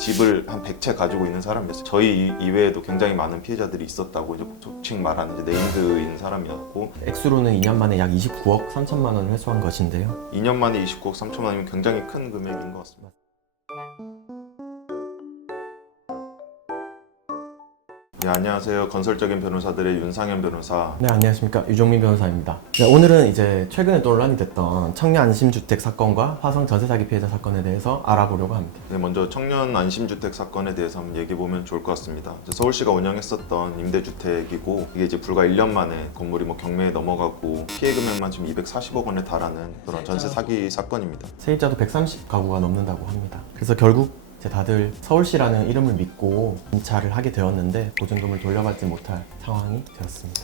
집을 한 100채 가지고 있는 사람이었어요. 저희 이외에도 굉장히 많은 피해자들이 있었다고 이제 소칭 말하는 이제 네임드인 사람이었고, 액수로는 2년 만에 약 29억 3천만 원을 회수한 것인데요. 2년 만에 29억 3천만 원이면 굉장히 큰 금액인 것 같습니다. 네, 안녕하세요. 건설적인 변호사들의 윤상현 변호사. 네, 안녕하십니까. 유종민 변호사입니다. 네, 오늘은 이제 최근에 논란이 됐던 청년 안심주택 사건과 화성 전세 사기 피해자 사건에 대해서 알아보려고 합니다. 네, 먼저 청년 안심주택 사건에 대해서 한번 얘기해 보면 좋을 것 같습니다. 서울시가 운영했었던 임대주택이고, 이게 이제 불과 1년 만에 건물이 경매에 넘어가고 피해 금액만 지금 240억 원에 달하는 그런 전세 사기 사건입니다. 세입자도 130가구가 넘는다고 합니다. 그래서 결국 이제 다들 서울시라는 이름을 믿고 임차를 하게 되었는데 보증금을 돌려받지 못할 상황이 되었습니다.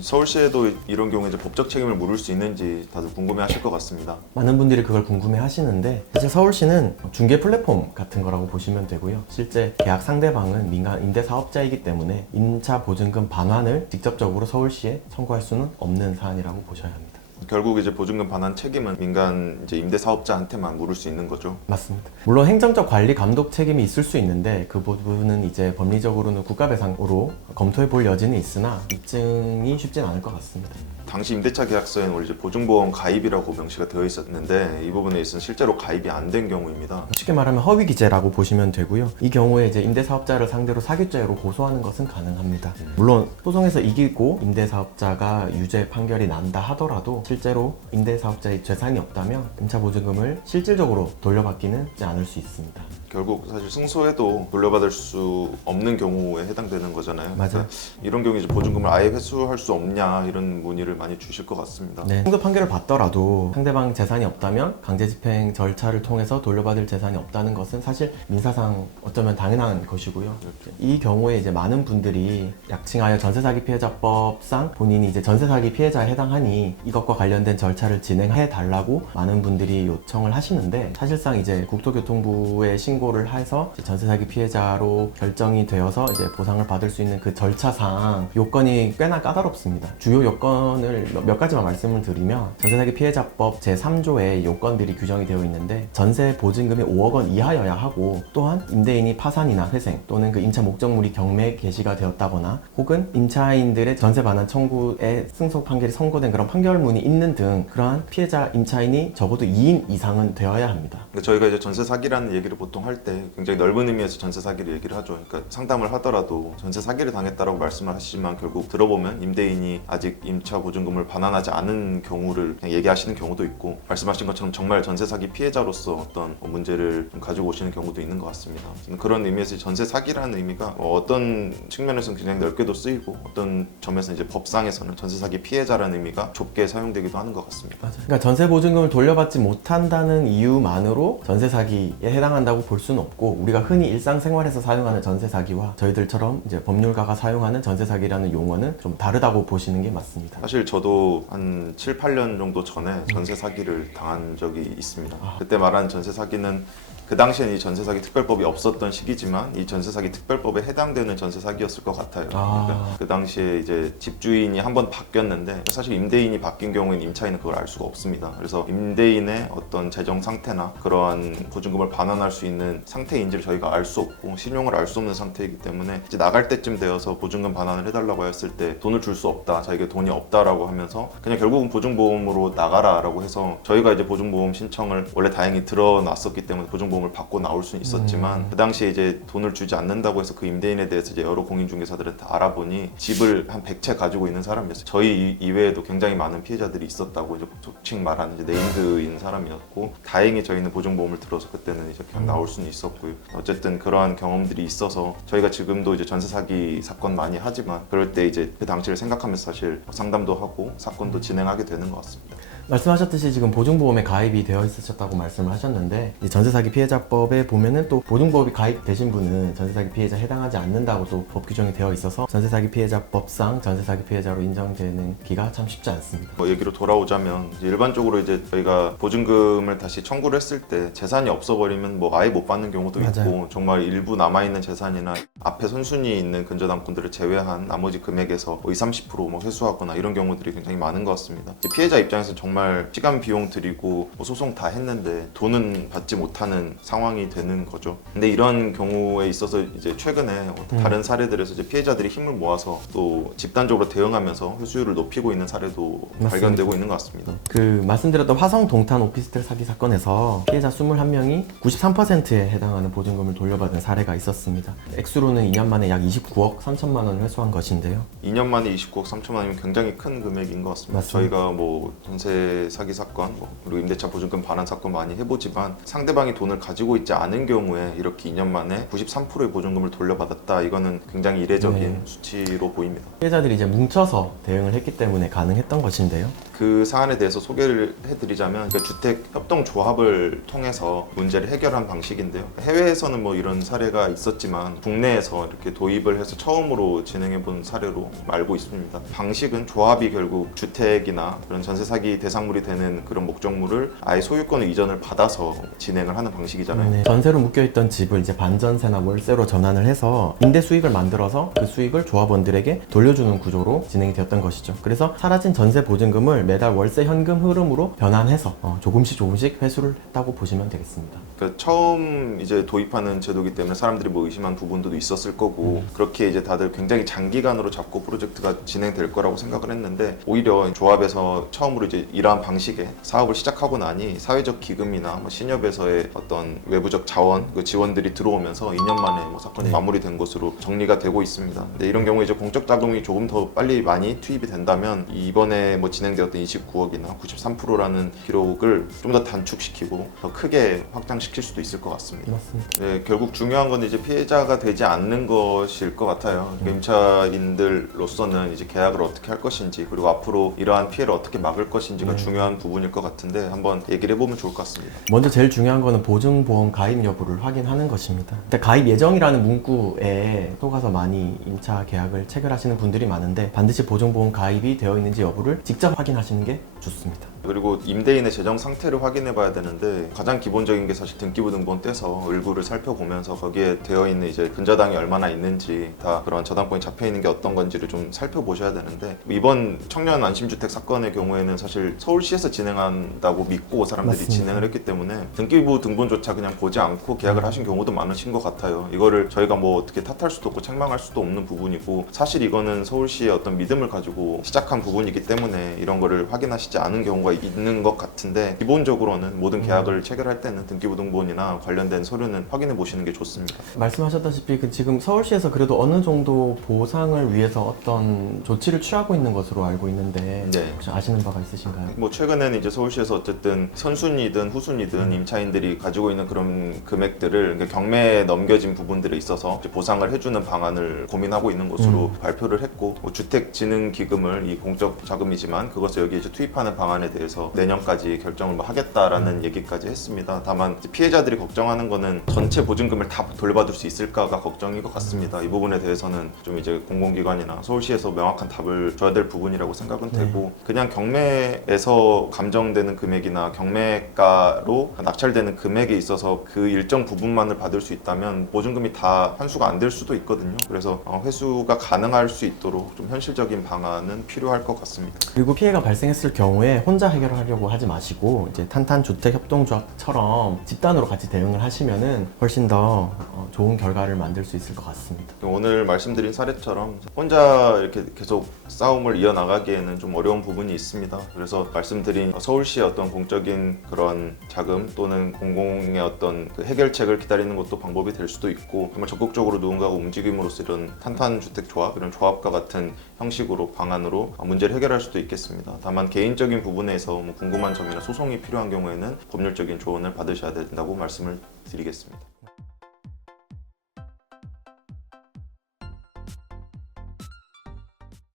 서울시에도 이런 경우에 이제 법적 책임을 물을 수 있는지 다들 궁금해하실 것 같습니다. 많은 분들이 그걸 궁금해 하시는데, 사실 서울시는 중개 플랫폼 같은 거라고 보시면 되고요. 실제 계약 상대방은 민간 임대사업자이기 때문에 임차 보증금 반환을 직접적으로 서울시에 청구할 수는 없는 사안이라고 보셔야 합니다. 결국 이제 보증금 반환 책임은 민간 이제 임대사업자한테만 물을 수 있는 거죠. 맞습니다. 물론 행정적 관리 감독 책임이 있을 수 있는데 그 부분은 이제 법리적으로는 국가배상으로 검토해 볼 여지는 있으나 입증이 쉽진 않을 것 같습니다. 당시 임대차 계약서에는 원래 이제 보증보험 가입이라고 명시가 되어 있었는데 이 부분에 있어서 실제로 가입이 안 된 경우입니다. 쉽게 말하면 허위 기재라고 보시면 되고요. 이 경우에 이제 임대사업자를 상대로 사기죄로 고소하는 것은 가능합니다. 물론 소송에서 이기고 임대사업자가 유죄 판결이 난다 하더라도 실제로 임대사업자의 재산이 없다면 임차 보증금을 실질적으로 돌려받기는 쉽지 않을 수 있습니다. 결국 사실 승소해도 돌려받을 수 없는 경우에 해당되는 거잖아요. 맞아요. 그러니까 이런 경우에 이제 보증금을 아예 회수할 수 없냐 이런 문의를 많이 주실 것 같습니다. 네. 승소 판결을 받더라도 상대방 재산이 없다면 강제집행 절차를 통해서 돌려받을 재산이 없다는 것은 사실 민사상 어쩌면 당연한 것이고요. 이 경우에 이제 많은 분들이 약칭하여 전세사기 피해자법상 본인이 이제 전세사기 피해자에 해당하니 이것과 관련된 절차를 진행해 달라고 많은 분들이 요청을 하시는데, 사실상 이제 국토교통부에 신고를 해서 전세사기 피해자로 결정이 되어서 이제 보상을 받을 수 있는 그 절차상 요건이 꽤나 까다롭습니다. 주요 요건을 몇 가지만 말씀을 드리면, 전세사기 피해자법 제3조에 요건들이 규정이 되어 있는데 전세 보증금이 5억 원 이하여야 하고, 또한 임대인이 파산이나 회생 또는 그 임차 목적물이 경매에 게시가 되었다거나 혹은 임차인들의 전세 반환 청구에 승소 판결이 선고된 그런 판결문이 있는 등 그러한 피해자 임차인이 적어도 2인 이상은 되어야 합니다. 저희가 이제 전세 사기라는 얘기를 보통 할 때 굉장히 넓은 의미에서 전세 사기를 얘기를 하죠. 그러니까 상담을 하더라도 전세 사기를 당했다라고 말씀을 하시지만 결국 들어보면 임대인이 아직 임차 보증금을 반환하지 않은 경우를 그냥 얘기하시는 경우도 있고, 말씀하신 것처럼 정말 전세 사기 피해자로서 어떤 문제를 좀 가지고 오시는 경우도 있는 것 같습니다. 그런 의미에서 전세 사기라는 의미가 어떤 측면에서는 굉장히 넓게도 쓰이고 어떤 점에서 이제 법상에서는 전세 사기 피해자라는 의미가 좁게 사용되기도 하는 것 같습니다. 맞아요. 그러니까 전세 보증금을 돌려받지 못한다는 이유만으로 전세 사기에 해당한다고 볼 수는 없고, 우리가 흔히 일상생활에서 사용하는 전세 사기와 저희들처럼 이제 법률가가 사용하는 전세 사기라는 용어는 좀 다르다고 보시는 게 맞습니다. 사실 저도 한 7, 8년 정도 전에 전세 사기를 당한 적이 있습니다. 그때 말하는 전세 사기는 그 당시에는 이 전세사기 특별법이 없었던 시기지만 이 전세사기 특별법에 해당되는 전세사기였을 것 같아요. 그러니까 그 당시에 이제 집주인이 한번 바뀌었는데 사실 임대인이 바뀐 경우에는 임차인은 그걸 알 수가 없습니다. 그래서 임대인의 어떤 재정 상태나 그러한 보증금을 반환할 수 있는 상태인지를 저희가 알 수 없고 신용을 알 수 없는 상태이기 때문에 이제 나갈 때쯤 되어서 보증금 반환을 해달라고 했을 때 돈을 줄 수 없다, 자기가 돈이 없다라고 하면서 그냥 결국은 보증보험으로 나가라라고 해서 저희가 이제 보증보험 신청을 원래 다행히 들어놨었기 때문에 보증보험을 받고 나올 수는 있었지만 그 당시에 이제 돈을 주지 않는다고 해서 그 임대인에 대해서 이제 여러 공인중개사들은 다 알아보니 집을 한 100채 가지고 있는 사람이었어요. 저희 이외에도 굉장히 많은 피해자들이 있었다고 이제 소칭 말하는 이제 네임드인 사람이었고, 다행히 저희는 보증보험을 들어서 그때는 이제 그냥 나올 수는 있었고요. 어쨌든 그러한 경험들이 있어서 저희가 지금도 이제 전세 사기 사건 많이 하지만 그럴 때 이제 그 당시를 생각하면서 사실 상담도 하고 사건도 진행하게 되는 것 같습니다. 말씀하셨듯이 지금 보증보험에 가입이 되어 있으셨다고 말씀을 하셨는데, 이 전세사기 피해자법에 보면은 또 보증보험이 가입되신 분은 전세사기 피해자에 해당하지 않는다고 또 법 규정이 되어 있어서 전세사기 피해자법상 전세사기 피해자로 인정되는 기가 참 쉽지 않습니다. 얘기로 돌아오자면 이제 일반적으로 이제 저희가 보증금을 다시 청구를 했을 때 재산이 없어버리면 아예 못 받는 경우도 맞아요. 있고, 정말 일부 남아있는 재산이나 앞에 선순위에 있는 근저당권들을 제외한 나머지 금액에서 20, 30% 회수하거나 이런 경우들이 굉장히 많은 것 같습니다. 피해자 입장에서 정말 정말 시간 비용 들이고 뭐 소송 다 했는데 돈은 받지 못하는 상황이 되는 거죠. 근데 이런 경우에 있어서 이제 최근에 다른 사례들에서 이제 피해자들이 힘을 모아서 또 집단적으로 대응하면서 회수율을 높이고 있는 사례도 맞습니다. 발견되고 있는 것 같습니다. 그 말씀드렸던 화성 동탄 오피스텔 사기 사건에서 피해자 21명이 93%에 해당하는 보증금을 돌려받은 사례가 있었습니다. 액수로는 2년 만에 약 29억 3천만 원을 회수한 것인데요. 2년 만에 29억 3천만 원이면 굉장히 큰 금액인 것 같습니다. 맞습니다. 저희가 뭐 전세 사기 사건, 그리고 임대차 보증금 반환 사건 많이 해보지만 상대방이 돈을 가지고 있지 않은 경우에 이렇게 2년 만에 93%의 보증금을 돌려받았다. 이거는 굉장히 이례적인 네. 수치로 보입니다. 피해자들이 이제 뭉쳐서 대응을 했기 때문에 가능했던 것인데요. 그 사안에 대해서 소개를 해드리자면 그러니까 주택협동조합을 통해서 문제를 해결한 방식인데요. 해외에서는 뭐 이런 사례가 있었지만 국내에서 이렇게 도입을 해서 처음으로 진행해본 사례로 알고 있습니다. 방식은 조합이 결국 주택이나 그런 전세 사기 대상물이 되는 그런 목적물을 아예 소유권을 이전을 받아서 진행을 하는 방식이잖아요. 네, 전세로 묶여있던 집을 이제 반전세나 월세로 전환을 해서 임대 수익을 만들어서 그 수익을 조합원들에게 돌려주는 구조로 진행이 되었던 것이죠. 그래서 사라진 전세 보증금을 매달 월세 현금 흐름으로 변환해서 조금씩 회수를 했다고 보시면 되겠습니다. 그러니까 처음 이제 도입하는 제도이기 때문에 사람들이 뭐 의심한 부분도 있었을 거고 그렇게 이제 다들 굉장히 장기간으로 잡고 프로젝트가 진행될 거라고 생각을 했는데 오히려 조합에서 처음으로 이제 이러한 방식의 사업을 시작하고 나니 사회적 기금이나 뭐 신협에서의 어떤 외부적 자원, 그 지원들이 들어오면서 2년 만에 뭐 사건이 마무리된 것으로 정리가 되고 있습니다. 근데 이런 경우에 이제 공적 자금이 조금 더 빨리 많이 투입이 된다면 이번에 뭐 진행되었던 29억이나 93%라는 기록을 좀 더 단축시키고 더 크게 확장시킬 수도 있을 것 같습니다. 맞습니다. 네, 결국 중요한 건 이제 피해자가 되지 않는 것일 것 같아요. 임차인들로서는 이제 계약을 어떻게 할 것인지 그리고 앞으로 이러한 피해를 어떻게 막을 것인지가 중요한 부분일 것 같은데 한번 얘기를 해보면 좋을 것 같습니다. 먼저 제일 중요한 거는 보증보험 가입 여부를 확인하는 것입니다. 근데 가입 예정이라는 문구에 속아서 많이 임차 계약을 체결하시는 분들이 많은데 반드시 보증보험 가입이 되어 있는지 여부를 직접 확인하시는 게 좋습니다. 그리고 임대인의 재정 상태를 확인해 봐야 되는데 가장 기본적인 게 사실 등기부등본 떼서 을구를 살펴보면서 거기에 되어 있는 이제 근저당이 얼마나 있는지 다 그런 저당권이 잡혀 있는 게 어떤 건지를 좀 살펴보셔야 되는데 이번 청년 안심주택 사건의 경우에는 사실 서울시에서 진행한다고 믿고 사람들이 맞습니다. 진행을 했기 때문에 등기부 등본조차 그냥 보지 않고 계약을 하신 경우도 많으신 것 같아요. 이거를 저희가 뭐 어떻게 탓할 수도 없고 책망할 수도 없는 부분이고 사실 이거는 서울시의 어떤 믿음을 가지고 시작한 부분이기 때문에 이런 거를 확인하시지 않은 경우가 있는 것 같은데 기본적으로는 모든 계약을 체결할 때는 등기부등본이나 관련된 서류는 확인해 보시는 게 좋습니다. 말씀하셨다시피 지금 서울시에서 그래도 어느 정도 보상을 위해서 어떤 조치를 취하고 있는 것으로 알고 있는데 네. 혹시 아시는 바가 있으신가요? 뭐 최근에는 이제 서울시에서 어쨌든 선순위든 후순위든 임차인들이 가지고 있는 그런 금액들을 그러니까 경매에 넘겨진 부분들에 있어서 이제 보상을 해주는 방안을 고민하고 있는 것으로 발표를 했고 뭐 주택진흥기금을 이 공적 자금이지만 그것을 여기에 이제 투입하는 방안에 대해서 내년까지 결정을 뭐 하겠다라는 얘기까지 했습니다. 다만 이제 피해자들이 걱정하는 거는 전체 보증금을 다 돌려받을 수 있을까가 걱정인 것 같습니다. 이 부분에 대해서는 좀 이제 공공기관이나 서울시에서 명확한 답을 줘야 될 부분이라고 생각은 되고 그냥 경매에서 감정되는 금액이나 경매가로 낙찰되는 금액에 있어서 그 일정 부분만을 받을 수 있다면 보증금이 다 환수가 안 될 수도 있거든요. 그래서 회수가 가능할 수 있도록 좀 현실적인 방안은 필요할 것 같습니다. 그리고 피해가 발생했을 경우에 혼자 해결하려고 하지 마시고 이제 탄탄주택협동조합처럼 집단으로 같이 대응을 하시면은 훨씬 더 좋은 결과를 만들 수 있을 것 같습니다. 오늘 말씀드린 사례처럼 혼자 이렇게 계속 싸움을 이어나가기에는 좀 어려운 부분이 있습니다. 그래서 말씀드린 서울시의 어떤 공적인 그런 자금 또는 공공의 어떤 그 해결책을 기다리는 것도 방법이 될 수도 있고 정말 적극적으로 누군가가 움직임으로써 이런 탄탄주택조합, 이런 조합과 같은 형식으로 방안으로 문제를 해결할 수도 있겠습니다. 다만 개인적인 부분에서 뭐 궁금한 점이나 소송이 필요한 경우에는 법률적인 조언을 받으셔야 된다고 말씀을 드리겠습니다.